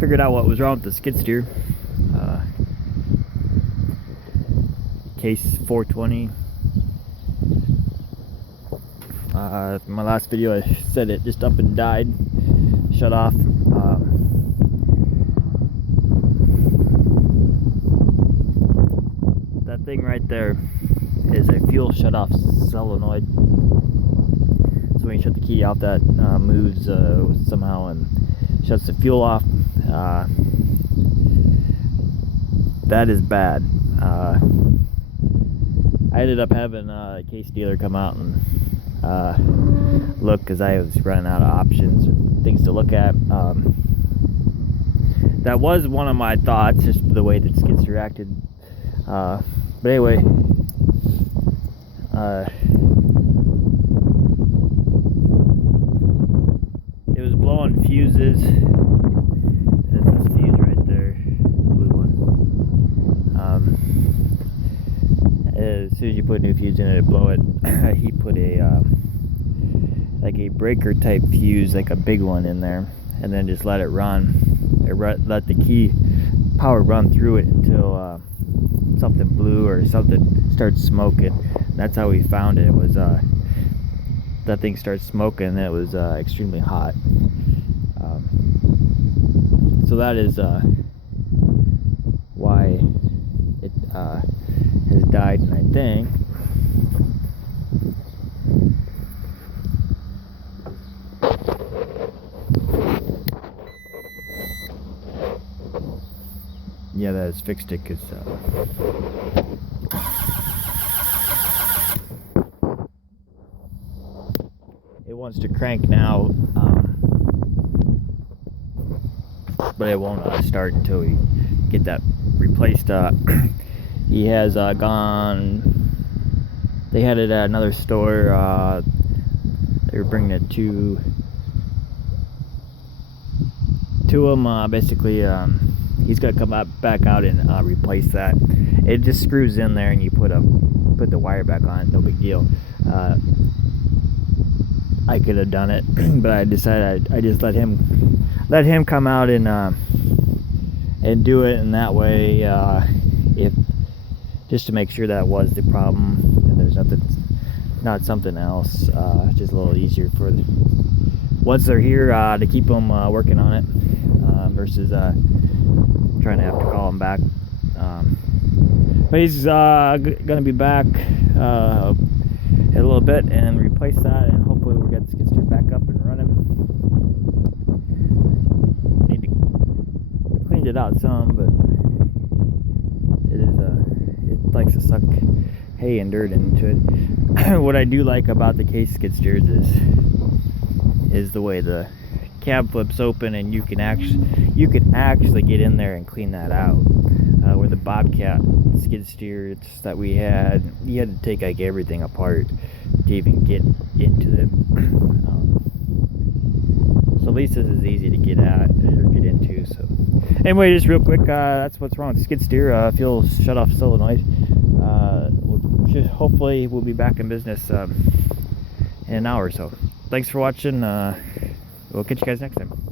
figured out what was wrong with the skid steer. Case 420. My last video I said it just up and died, shut off. That thing right there is a fuel shut off solenoid. So when you shut the key off, that moves somehow and shuts the fuel off. That is bad. I ended up having a case dealer come out and look, because I was running out of options and things to look at. That was one of my thoughts, just the way that skid steer acted. But anyway, it was blowing fuses. That's this fuse right there, the blue one. As soon as you put a new fuse in it, it'd blow it. He put a like a breaker type fuse, like a big one in there, and then just let it run. Let the key power run through it until something blew or something starts smoking. And that's how we found it. It was that thing started smoking and it was extremely hot. So that is why it has died, and I think yeah, that has fixed it, because it wants to crank now, but it won't start until we get that replaced. He has gone, they had it at another store. They were bringing it to him. Basically, he's gonna come back out and replace that. It just screws in there, and you put the wire back on it. No big deal. I could have done it, but I decided I just let him come out and do it, and that way, if just to make sure that was the problem and there's not something else, just a little easier for once they're here to keep them working on it, versus trying to have to call him back. But he's gonna be back in a little bit and replace that, and hopefully we'll get the skid steer back up and running. I cleaned it out some, but it likes to suck hay and dirt into it. What I do like about the case skid steers is the way the cab flips open, and you can actually get in there and clean that out. Where the Bobcat skid steers that we had, you had to take like everything apart to even get into it. So at least this is easy to get at or get into. So anyway, just real quick, that's what's wrong with the skid steer. Fuel shut off solenoid. Hopefully we'll be back in business in an hour or so. Thanks for watching. We'll catch you guys next time.